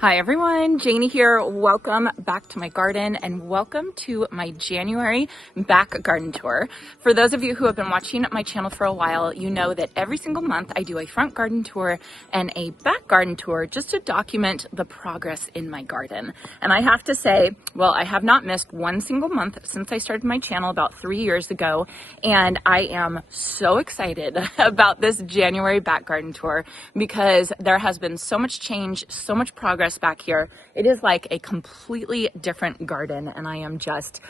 Hi everyone, Janie here. Welcome back to my garden and welcome to my January back garden tour. For those of you who have been watching my channel for a while, you know that every single month I do a front garden tour and a back garden tour just to document the progress in my garden. And I have to say, well, I have not missed one single month since I started my channel about 3 years ago. And I am so excited about this January back garden tour because there has been so much change, so much progress back here. It is like a completely different garden and I am just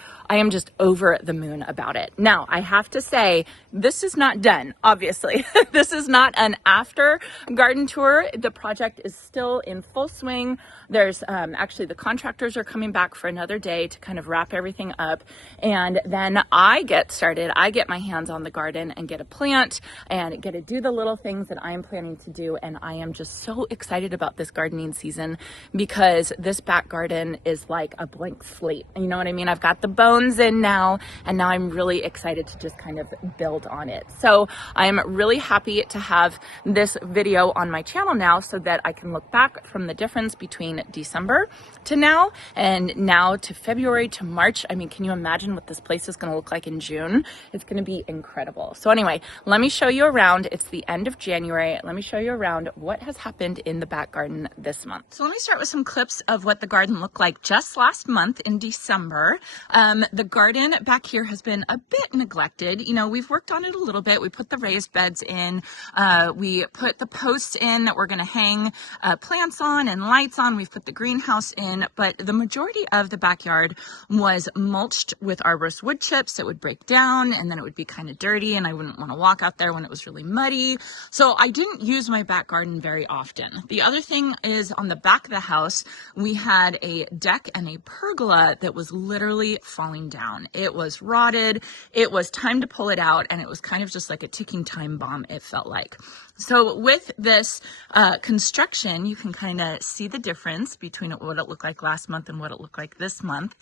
over the moon about it. Now, I have to say, this is not done, obviously. This is not an after garden tour. The project is still in full swing. There's actually the contractors are coming back for another day to kind of wrap everything up. And then I get started. I get my hands on the garden and get to plant and get to do the little things that I am planning to do. And I am just so excited about this gardening season because this back garden is like a blank slate. You know what I mean? I've got the bones in now, and now I'm really excited to just kind of build on it. So I'm really happy to have this video on my channel now so that I can look back from the difference between December to now and now to February to March. I mean, can you imagine what this place is going to look like in June? It's going to be incredible. So anyway, let me show you around. It's the end of January. Let me show you around what has happened in the back garden this month. So let me start with some clips of what the garden looked like just last month in December. The garden back here has been a bit neglected. You know, we've worked on it a little bit. We put the raised beds in. We put the posts in that we're going to hang plants on and lights on. We've put the greenhouse in, but the majority of the backyard was mulched with arborist wood chips that would break down and then it would be kind of dirty and I wouldn't want to walk out there when it was really muddy. So I didn't use my back garden very often. The other thing is on the back of the house, we had a deck and a pergola that was literally falling down. It was rotted. It was time to pull it out and it was kind of just like a ticking time bomb, it felt like. So with this construction, you can kind of see the difference between what it looked like last month and what it looked like this month.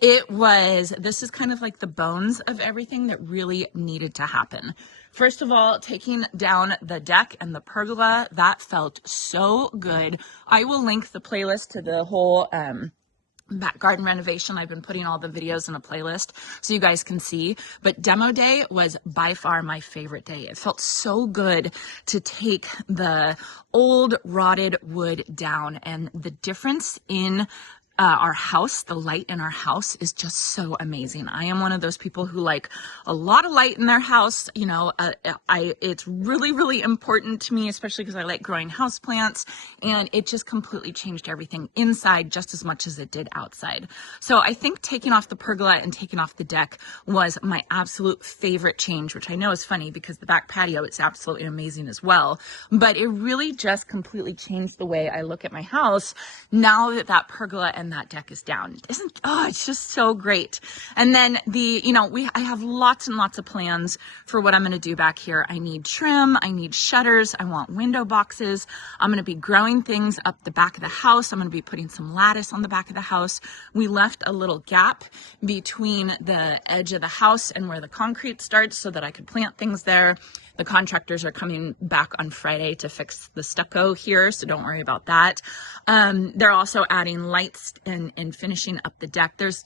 This is kind of like the bones of everything that really needed to happen. First of all, taking down the deck and the pergola, that felt so good. I will link the playlist to the whole back garden renovation. I've been putting all the videos in a playlist so you guys can see, but demo day was by far my favorite day. It felt so good to take the old rotted wood down, and the difference in our house, the light in our house is just so amazing. I am one of those people who like a lot of light in their house. You know, it's really, really important to me, especially because I like growing houseplants, and it just completely changed everything inside just as much as it did outside. So I think taking off the pergola and taking off the deck was my absolute favorite change, which I know is funny because the back patio, it's absolutely amazing as well. But it really just completely changed the way I look at my house now that that pergola and that deck is down. It's just so great. And then I have lots and lots of plans for what I'm going to do back here. I need trim, I need shutters, I want window boxes. I'm going to be growing things up the back of the house. I'm going to be putting some lattice on the back of the house. We left a little gap between the edge of the house and where the concrete starts so that I could plant things there. The contractors are coming back on Friday to fix the stucco here, so don't worry about that. They're also adding lights and finishing up the deck. There's,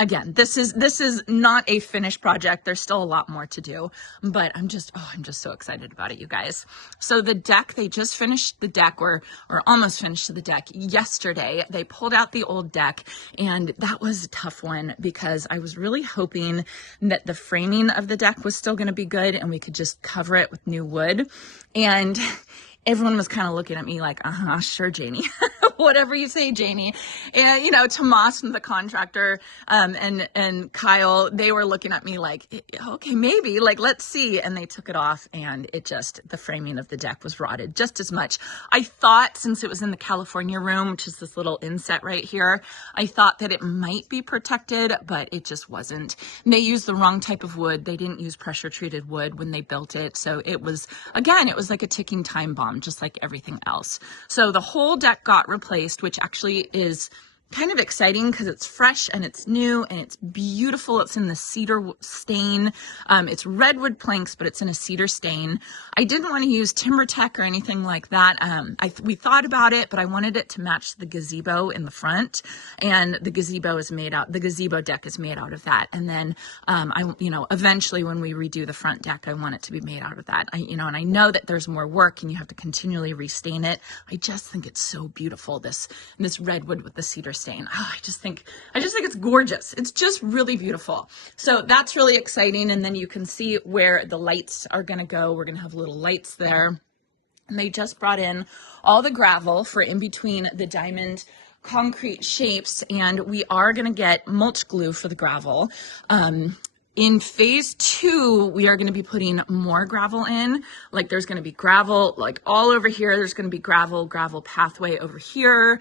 again, this is not a finished project. There's still a lot more to do, but I'm just so excited about it, you guys. So the deck, they just finished the deck or almost finished the deck yesterday. They pulled out the old deck, and that was a tough one because I was really hoping that the framing of the deck was still going to be good and we could just cover it with new wood. And everyone was kind of looking at me like, sure, Janie, whatever you say, Janie. And, Tomas from the contractor, and Kyle, they were looking at me like, okay, maybe, like, let's see. And they took it off, and the framing of the deck was rotted just as much. I thought, since it was in the California room, which is this little inset right here, I thought that it might be protected, but it just wasn't. And they used the wrong type of wood. They didn't use pressure treated wood when they built it. So it was like a ticking time bomb, just like everything else. So the whole deck got replaced, which actually is kind of exciting because it's fresh and it's new and it's beautiful. It's in the cedar stain. It's redwood planks, but it's in a cedar stain. I didn't want to use TimberTech or anything like that. We thought about it, but I wanted it to match the gazebo in the front, and the gazebo deck is made out of that. And then, eventually when we redo the front deck, I want it to be made out of that. And I know that there's more work and you have to continually restain it. I just think it's so beautiful. This redwood with the cedar stain. Oh, I just think it's gorgeous. It's just really beautiful. So that's really exciting. And then you can see where the lights are going to go. We're going to have little lights there. And they just brought in all the gravel for in between the diamond concrete shapes. And we are going to get mulch glue for the gravel. In phase 2, we are going to be putting more gravel in. Like there's going to be gravel like all over here. There's going to be gravel pathway over here,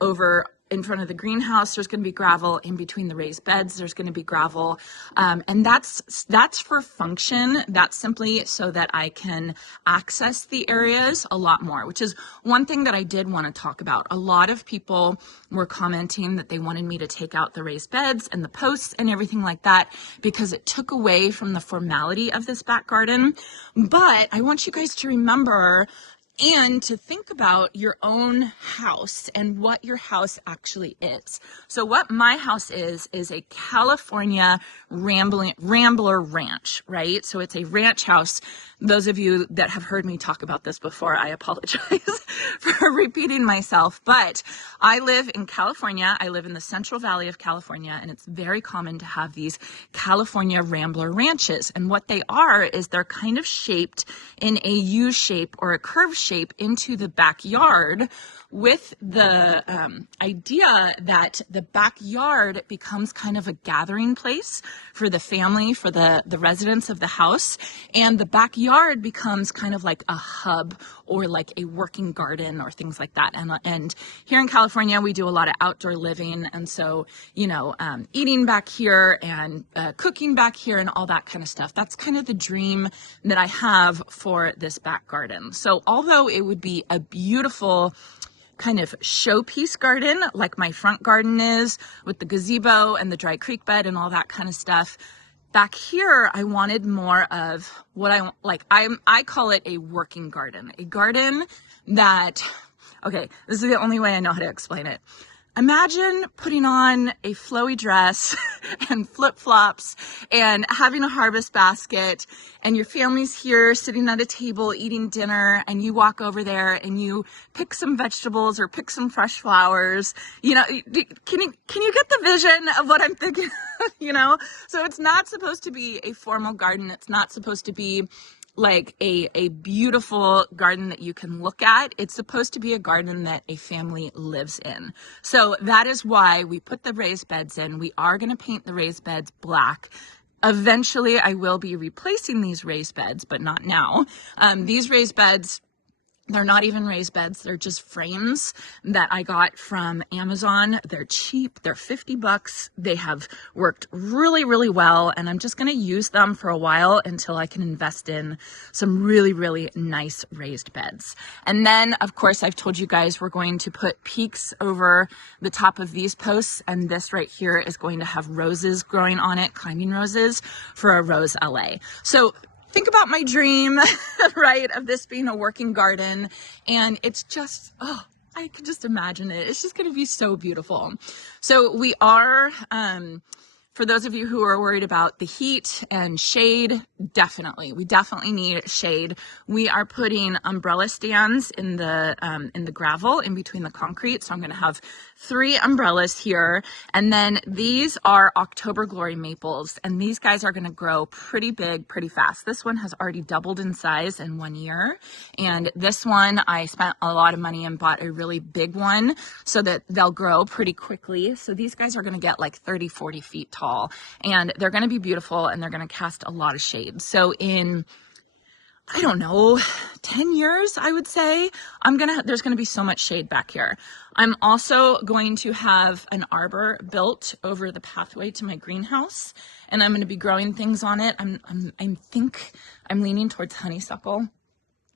over in front of the greenhouse. There's going to be gravel in between the raised beds. There's going to be gravel. And that's for function. That's simply so that I can access the areas a lot more, which is one thing that I did want to talk about. A lot of people were commenting that they wanted me to take out the raised beds and the posts and everything like that because it took away from the formality of this back garden. But I want you guys to remember and to think about your own house and what your house actually is. So what my house is a California Rambler ranch, right? So it's a ranch house. Those of you that have heard me talk about this before, I apologize for repeating myself, but I live in California. I live in the Central Valley of California, and it's very common to have these California Rambler ranches. And what they are is they're kind of shaped in a U shape or a curve shape into the backyard, with the idea that the backyard becomes kind of a gathering place for the family, for the residents of the house. And the backyard becomes kind of like a hub or like a working garden or things like that. And here in California, we do a lot of outdoor living. And so, eating back here and cooking back here and all that kind of stuff. That's kind of the dream that I have for this back garden. So although it would be a beautiful kind of showpiece garden like my front garden is, with the gazebo and the dry creek bed and all that kind of stuff, back here I wanted more of what I call it a working garden. A garden that, okay, this is the only way I know how to explain it. Imagine putting on a flowy dress and flip-flops and having a harvest basket, and your family's here sitting at a table eating dinner, and you walk over there and you pick some vegetables or pick some fresh flowers. Can you get the vision of what I'm thinking? So it's not supposed to be a formal garden. It's not supposed to be like a beautiful garden that you can look at. It's supposed to be a garden that a family lives in. So that is why we put the raised beds in. We are going to paint the raised beds black. Eventually, I will be replacing these raised beds, but not now. These raised beds, they're not even raised beds. They're just frames that I got from Amazon. They're cheap. They're $50. They have worked really, really well. And I'm just going to use them for a while until I can invest in some really, really nice raised beds. And then, of course, I've told you guys we're going to put peaks over the top of these posts. And this right here is going to have roses growing on it, climbing roses, for a Rose LA. So think about my dream, right, of this being a working garden. And it's just, I could just imagine it. It's just going to be so beautiful. So we are, for those of you who are worried about the heat and shade, we definitely need shade. We are putting umbrella stands in the gravel in between the concrete. So I'm going to have 3 umbrellas here. And then these are October Glory maples, and these guys are going to grow pretty big, pretty fast. This one has already doubled in size in 1 year. And this one, I spent a lot of money and bought a really big one so that they'll grow pretty quickly. So these guys are going to get like 30, 40 feet tall, and they're going to be beautiful, and they're going to cast a lot of shade. So in, I don't know, 10 years, I would say, there's going to be so much shade back here. I'm also going to have an arbor built over the pathway to my greenhouse, and I'm going to be growing things on it. I think I'm leaning towards honeysuckle.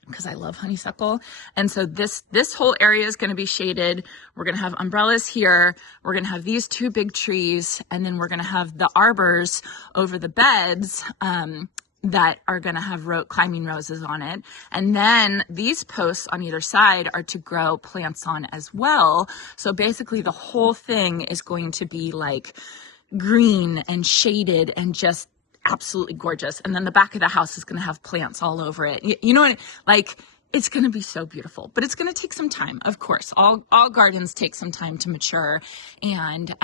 because I love honeysuckle. And so this whole area is going to be shaded. We're going to have umbrellas here. We're going to have these two big trees, and then we're going to have the arbors over the beds that are going to have climbing roses on it. And then these posts on either side are to grow plants on as well. So basically the whole thing is going to be like green and shaded and just absolutely gorgeous. And then the back of the house is going to have plants all over it. You know what? Like, it's going to be so beautiful, but it's going to take some time. Of course, all gardens take some time to mature and,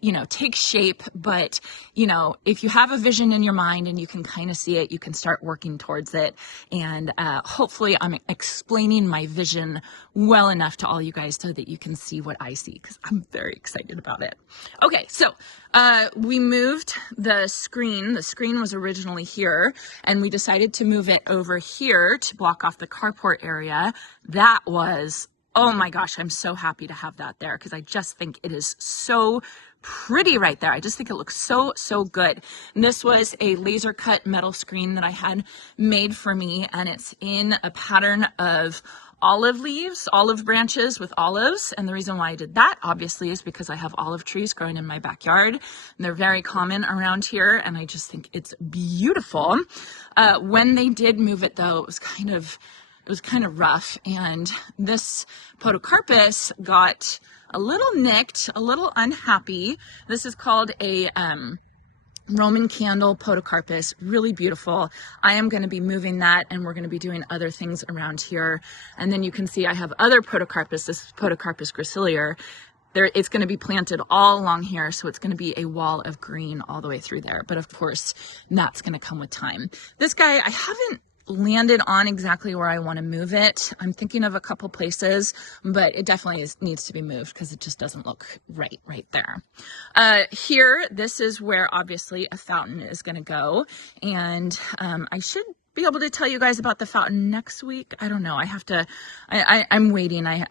you know, take shape. But, you know, if you have a vision in your mind and you can kind of see it, you can start working towards it. And hopefully I'm explaining my vision well enough to all you guys so that you can see what I see, because I'm very excited about it. Okay, so we moved the screen. The screen was originally here, and we decided to move it over here to block off the carport area. That was, oh my gosh, I'm so happy to have that there, because I just think it is so pretty right there. I just think it looks so, so good. And this was a laser cut metal screen that I had made for me, and it's in a pattern of olive leaves, olive branches with olives. And the reason why I did that, obviously, is because I have olive trees growing in my backyard, and they're very common around here, and I just think it's beautiful. When they did move it, though, it was kind of rough, and this podocarpus got a little nicked, a little unhappy. This is called a Roman candle podocarpus, really beautiful. I am going to be moving that, and we're going to be doing other things around here. And then you can see I have other podocarpus, this is Podocarpus gracilior. It's going to be planted all along here, so it's going to be a wall of green all the way through there. But of course, that's going to come with time. This guy, I haven't landed on exactly where I want to move it. I'm thinking of a couple places, but it definitely needs to be moved because it just doesn't look right there. Here, this is where obviously a fountain is going to go, and I should be able to tell you guys about the fountain next week. I don't know. I have to. I'm waiting. I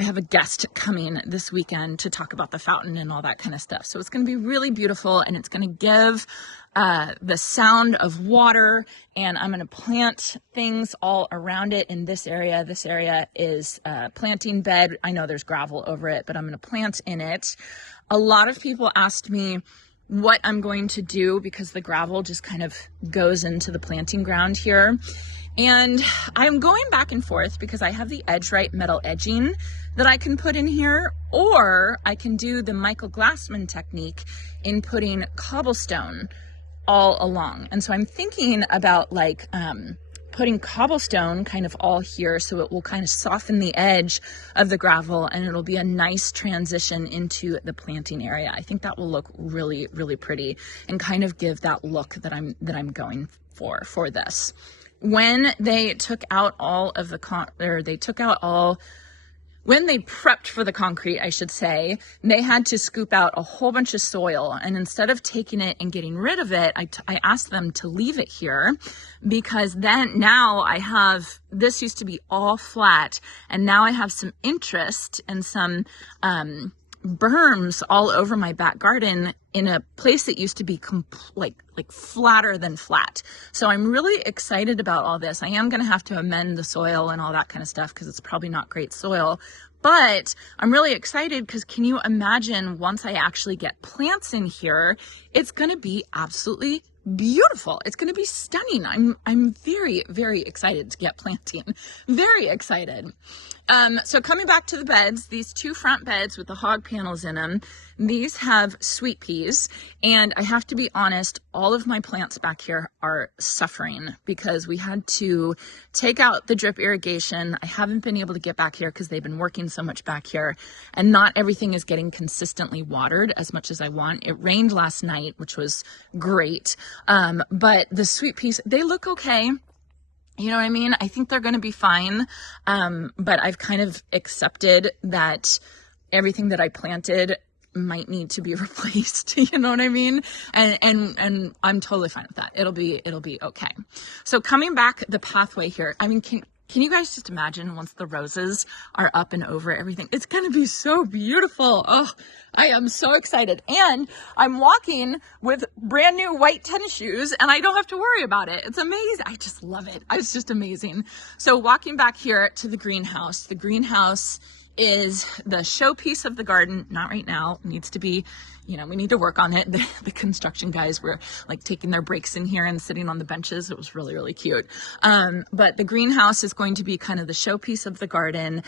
have a guest coming this weekend to talk about the fountain and all that kind of stuff. So it's going to be really beautiful, and it's going to give the sound of water, and I'm going to plant things all around it in this area. This area is a planting bed. I know there's gravel over it, but I'm going to plant in it. A lot of people asked me what I'm going to do because the gravel just kind of goes into the planting ground here. And I'm going back and forth because I have the edge-right metal edging that I can put in here, or I can do the Michael Glassman technique in putting cobblestone all along. And so I'm thinking about like putting cobblestone kind of all here, so it will kind of soften the edge of the gravel, and it'll be a nice transition into the planting area. I think that will look really, really pretty and kind of give that look that I'm going for this. When they took out all of the when they prepped for the concrete, I should say, they had to scoop out a whole bunch of soil. And instead of taking it and getting rid of it, I asked them to leave it here, because then now I have, this used to be all flat, and now I have some interest and some berms all over my back garden in a place that used to be like flatter than flat. So I'm really excited about all this. I am going to have to amend the soil and all that kind of stuff because it's probably not great soil, but I'm really excited because can you imagine once I actually get plants in here, it's going to be absolutely beautiful. It's going to be stunning. I'm very, very excited to get planting. Very excited. So coming back to the beds, these two front beds with the hog panels in them, these have sweet peas, and I have to be honest, all of my plants back here are suffering because we had to take out the drip irrigation. I haven't been able to get back here because they've been working so much back here, and not everything is getting consistently watered as much as I want. It rained last night, which was great. But the sweet peas, they look okay. You know what I mean? I think they're going to be fine. But I've kind of accepted that everything that I planted might need to be replaced. You know what I mean? And I'm totally fine with that. It'll be okay. So coming back the pathway here, I mean, Can you guys just imagine once the roses are up and over everything? It's going to be so beautiful. Oh, I am so excited. And I'm walking with brand new white tennis shoes and I don't have to worry about it. It's amazing. I just love it. It's just amazing. So walking back here to the greenhouse is the showpiece of the garden. Not right now. It needs to be, we need to work on it. The construction guys were like taking their breaks in here and sitting on the benches. It was really, really cute. But the greenhouse is going to be kind of the showpiece of the garden,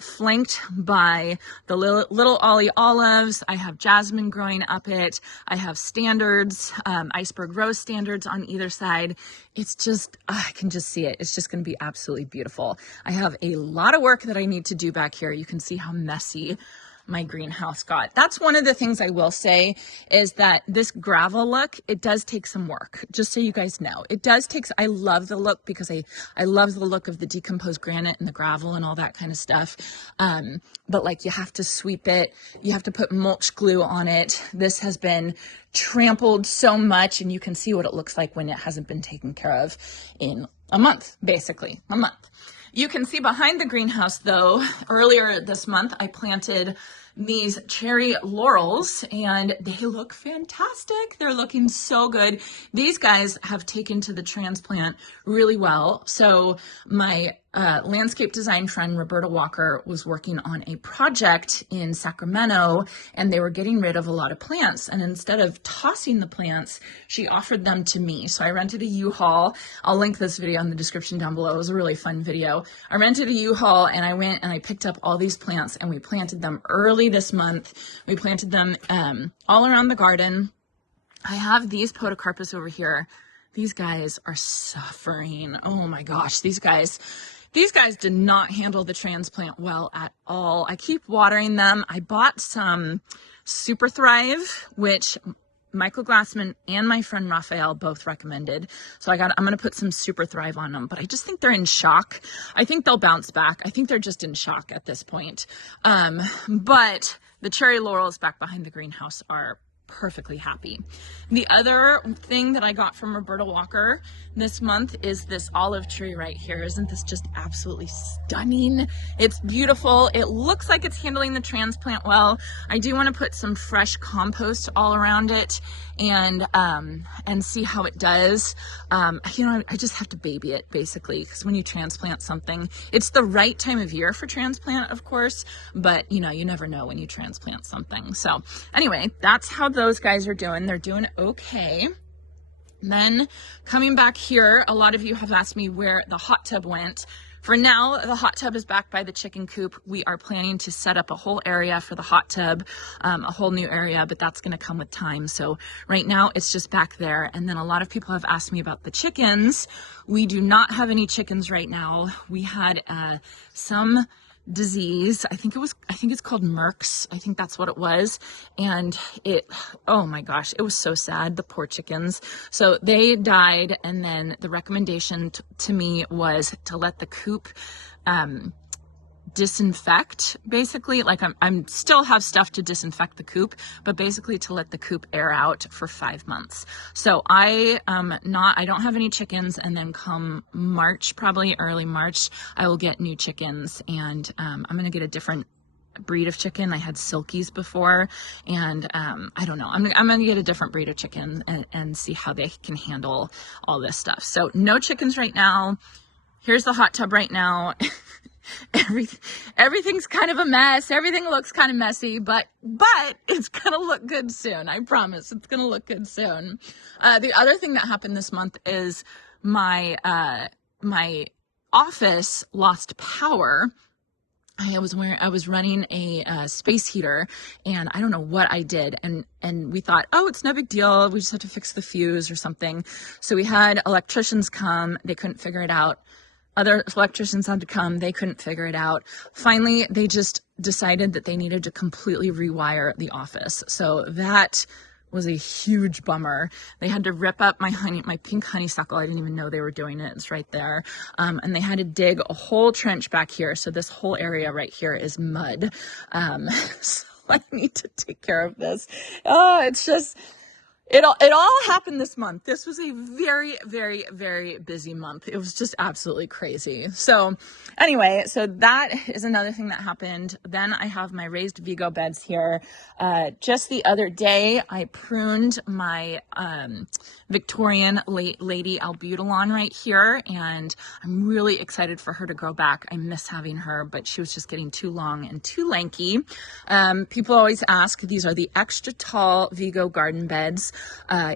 flanked by the little ollie olives. I have jasmine growing up it. I have standards, iceberg rose standards on either side. It's just, I can just see it. It's just going to be absolutely beautiful. I have a lot of work that I need to do back here. You can see how messy my greenhouse got. That's one of the things I will say is that this gravel look, it does take some work, just so you guys know. It does take, I love the look because I love the look of the decomposed granite and the gravel and all that kind of stuff. But like you have to sweep it, you have to put mulch glue on it. This has been trampled so much and you can see what it looks like when it hasn't been taken care of in a month, basically a month. You can see behind the greenhouse though, earlier this month, I planted these cherry laurels and they look fantastic. They're looking so good. These guys have taken to the transplant really well. So my landscape design friend, Roberta Walker, was working on a project in Sacramento and they were getting rid of a lot of plants. And instead of tossing the plants, she offered them to me. So I rented a U-Haul. I'll link this video in the description down below. It was a really fun video. I rented a U-Haul and I went and I picked up all these plants and we planted them early this month. We planted them all around the garden. I have these podocarpus over here. These guys are suffering. Oh my gosh, these guys did not handle the transplant well at all. I keep watering them. I bought some Super Thrive, which Michael Glassman and my friend Raphael both recommended. So I'm going to put some Super Thrive on them, but I just think they're in shock. I think they'll bounce back. I think they're just in shock at this point. But the cherry laurels back behind the greenhouse are perfectly happy. The other thing that I got from Roberta Walker this month is this olive tree right here. Isn't this just absolutely stunning? It's beautiful. It looks like it's handling the transplant well. I do want to put some fresh compost all around it and see how it does. I just have to baby it basically, because when you transplant something, it's the right time of year for transplant, of course, but you never know when you transplant something. So anyway, that's how those guys are doing. They're doing okay. Then coming back here, a lot of you have asked me where the hot tub went. For now, the hot tub is back by the chicken coop. We are planning to set up a whole area for the hot tub, a whole new area, but that's going to come with time. So right now it's just back there. And then a lot of people have asked me about the chickens. We do not have any chickens right now. We had some disease. I think it's called Merck's. I think that's what it was. And oh my gosh, it was so sad. The poor chickens. So they died. And then the recommendation to me was to let the coop, disinfect, basically. Like I'm still have stuff to disinfect the coop, but basically to let the coop air out for 5 months. So I don't have any chickens, and then come March, probably early March, I will get new chickens, and I'm gonna get a different breed of chicken. I had silkies before, and I don't know. I'm gonna get a different breed of chicken and see how they can handle all this stuff. So no chickens right now. Here's the hot tub right now. Everything's kind of a mess. Everything looks kind of messy, but it's gonna look good soon. I promise it's gonna look good soon. The other thing that happened this month is my office lost power. I was running a space heater, and I don't know what I did, and we thought, oh, it's no big deal. We just have to fix the fuse or something. So we had electricians come. They couldn't figure it out. Other electricians had to come. They couldn't figure it out. Finally, they just decided that they needed to completely rewire the office. So that was a huge bummer. They had to rip up my pink honeysuckle. I didn't even know they were doing it. It's right there. And they had to dig a whole trench back here. So this whole area right here is mud. So I need to take care of this. Oh, It all happened this month. This was a very, very, very busy month. It was just absolutely crazy. So anyway, so that is another thing that happened. Then I have my raised Vigo beds here. Just the other day, I pruned my Victorian lady albutelon right here, and I'm really excited for her to grow back. I miss having her, but she was just getting too long and too lanky. People always ask, these are the extra tall Vigo garden beds.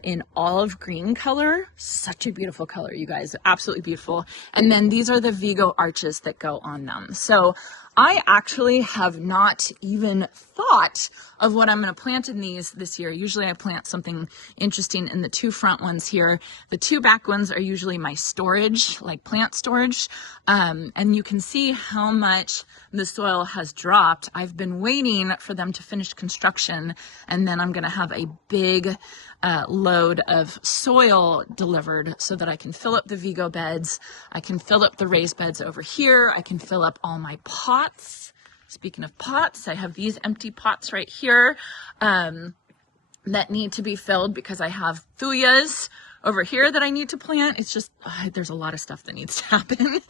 In olive green color. Such a beautiful color, you guys. Absolutely beautiful. And then these are the Vigo arches that go on them. So I actually have not even thought of what I'm going to plant in these this year. Usually I plant something interesting in the two front ones here. The two back ones are usually my storage, like plant storage. And you can see how much the soil has dropped. I've been waiting for them to finish construction, and then I'm going to have a big load of soil delivered so that I can fill up the Vigo beds. I can fill up the raised beds over here. I can fill up all my pots. Speaking of pots, I have these empty pots right here that need to be filled because I have thuyas over here that I need to plant. It's just, there's a lot of stuff that needs to happen.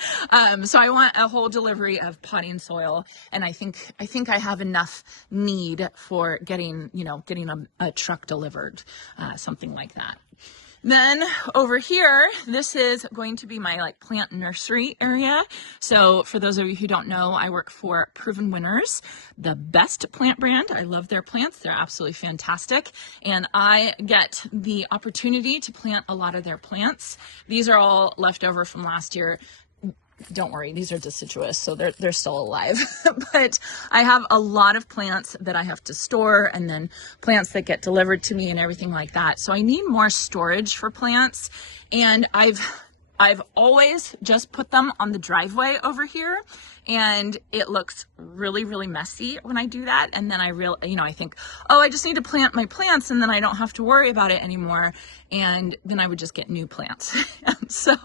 So I want a whole delivery of potting soil. And I think I have enough need for getting a truck delivered, something like that. Then over here, this is going to be my like plant nursery area. So for those of you who don't know, I work for Proven Winners, the best plant brand. I love their plants. They're absolutely fantastic. And I get the opportunity to plant a lot of their plants. These are all left over from last year. Don't worry, these are deciduous, so they're still alive. But I have a lot of plants that I have to store, and then plants that get delivered to me and everything like that. So I need more storage for plants, and I've always just put them on the driveway over here, and it looks really, really messy when I do that. And then I think, oh, I just need to plant my plants and then I don't have to worry about it anymore. And then I would just get new plants. And so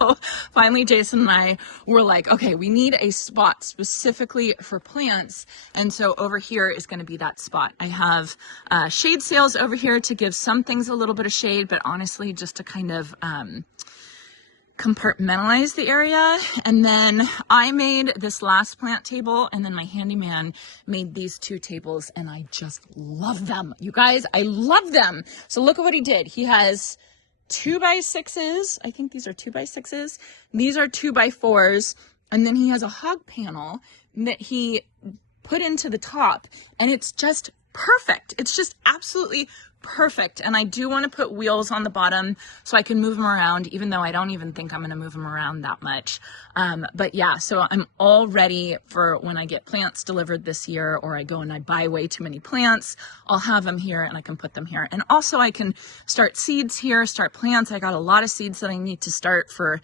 finally, Jason and I were like, okay, we need a spot specifically for plants. And so over here is going to be that spot. I have shade sails over here to give some things a little bit of shade, but honestly, just to kind of compartmentalize the area. And then I made this last plant table, and then my handyman made these two tables, and I just love them. You guys, I love them. So look at what he did. He has 2x6s. I think these are 2x6s. These are 2x4s. And then he has a hog panel that he put into the top, and it's just perfect. It's just absolutely perfect. And I do want to put wheels on the bottom so I can move them around, even though I don't even think I'm going to move them around that much. But yeah, so I'm all ready for when I get plants delivered this year, or I go and I buy way too many plants, I'll have them here and I can put them here. And also I can start seeds here, start plants. I got a lot of seeds that I need to start for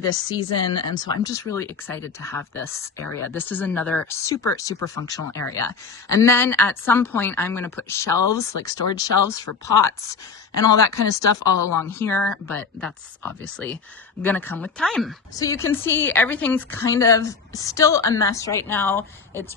this season. And so I'm just really excited to have this area. This is another super, super functional area. And then at some point I'm going to put shelves, like storage shelves for pots and all that kind of stuff all along here, but that's obviously gonna come with time. So you can see everything's kind of still a mess right now. It's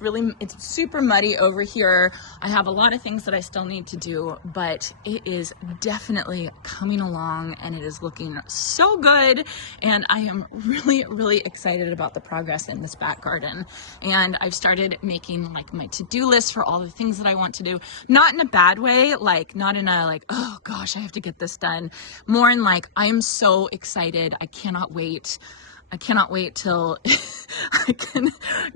super muddy over here. I have a lot of things that I still need to do, but it is definitely coming along and it is looking so good. And I am really, really excited about the progress in this back garden. And I've started making like my to-do list for all the things that I want to do, not in a bad way, like not in a like, oh gosh, I have to get this done. More in like, I'm so excited. I cannot wait till I can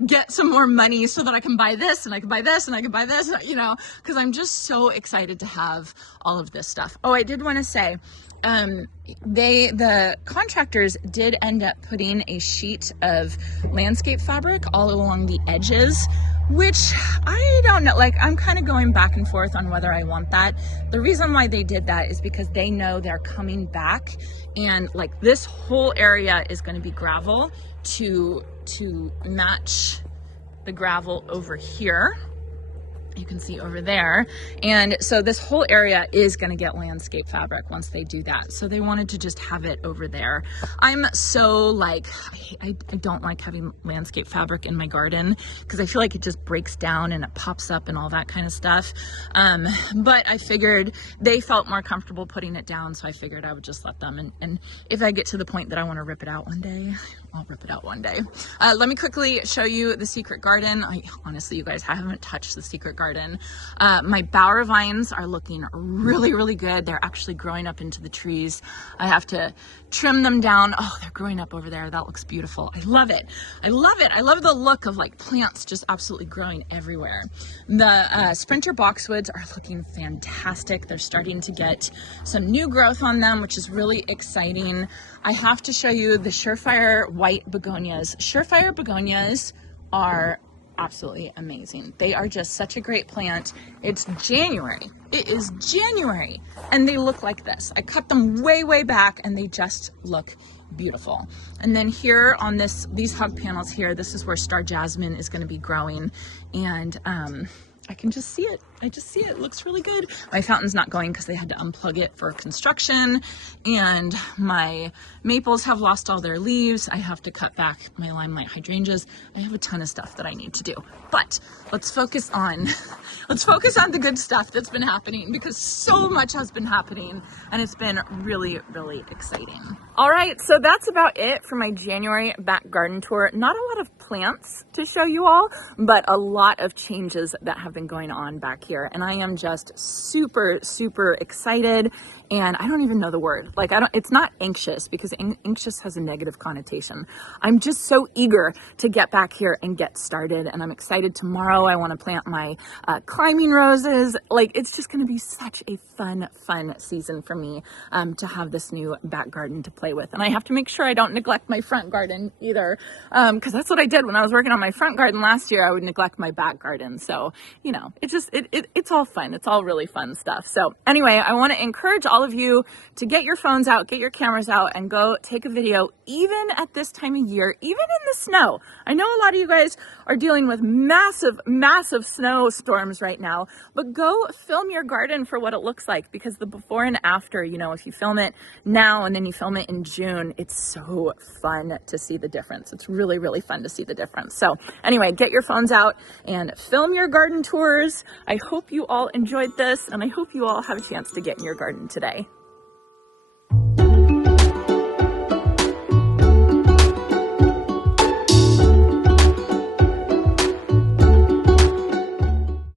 get some more money so that I can buy this and I can buy this and I can buy this, you know, because I'm just so excited to have all of this stuff. Oh, I did want to say, the contractors did end up putting a sheet of landscape fabric all along the edges, which I don't know, like I'm kind of going back and forth on whether I want that. The reason why they did that is because they know they're coming back, and like this whole area is going to be gravel to match the gravel over here. you can see over there. And so this whole area is going to get landscape fabric once they do that. So they wanted to just have it over there. I'm so like, I don't like having landscape fabric in my garden because I feel like it just breaks down and it pops up and all that kind of stuff. But I figured they felt more comfortable putting it down, so I figured I would just let them. And if I get to the point that I want to rip it out one day, I'll rip it out one day. Let me quickly show you the secret garden. Honestly, you guys, I haven't touched the secret garden. My bower vines are looking really, really good. They're actually growing up into the trees. I have to trim them down. Oh, they're growing up over there. That looks beautiful. I love it. I love it. I love the look of like plants just absolutely growing everywhere. The Sprinter boxwoods are looking fantastic. They're starting to get some new growth on them, which is really exciting. I have to show you the Surefire white begonias. Surefire begonias are absolutely amazing. They are just such a great plant. It's January. It is January and they look like this. I cut them way back and they just look beautiful. And then here on these hug panels here, this is where Star Jasmine is going to be growing, and I can just see it. I just see it. It looks really good. My fountain's not going because they had to unplug it for construction, and my maples have lost all their leaves. I have to cut back my limelight hydrangeas. I have a ton of stuff that I need to do, but let's focus on the good stuff that's been happening, because so much has been happening and it's been really, really exciting. All right, so that's about it for my January back garden tour. Not a lot of plants to show you all, but a lot of changes that have been going on back here. And I am just super, super excited. And I don't even know the word. Like, it's not anxious, because anxious has a negative connotation. I'm just so eager to get back here and get started. And I'm excited. Tomorrow I want to plant my climbing roses. Like, it's just going to be such a fun season for me to have this new back garden to play with. And I have to make sure I don't neglect my front garden either, because that's what I did when I was working on my front garden last year. I would neglect my back garden. So, you know, it's all fun. It's all really fun stuff. So anyway, I want to encourage all of you to get your phones out, get your cameras out, and go take a video, even at this time of year, even in the snow. I know a lot of you guys are dealing with massive snowstorms right now, but go film your garden for what it looks like, because the before and after, you know, if you film it now and then you film it in June, it's so fun to see the difference. It's really, really fun to see the difference. So anyway, get your phones out and film your garden tours. I hope you all enjoyed this, and I hope you all have a chance to get in your garden today.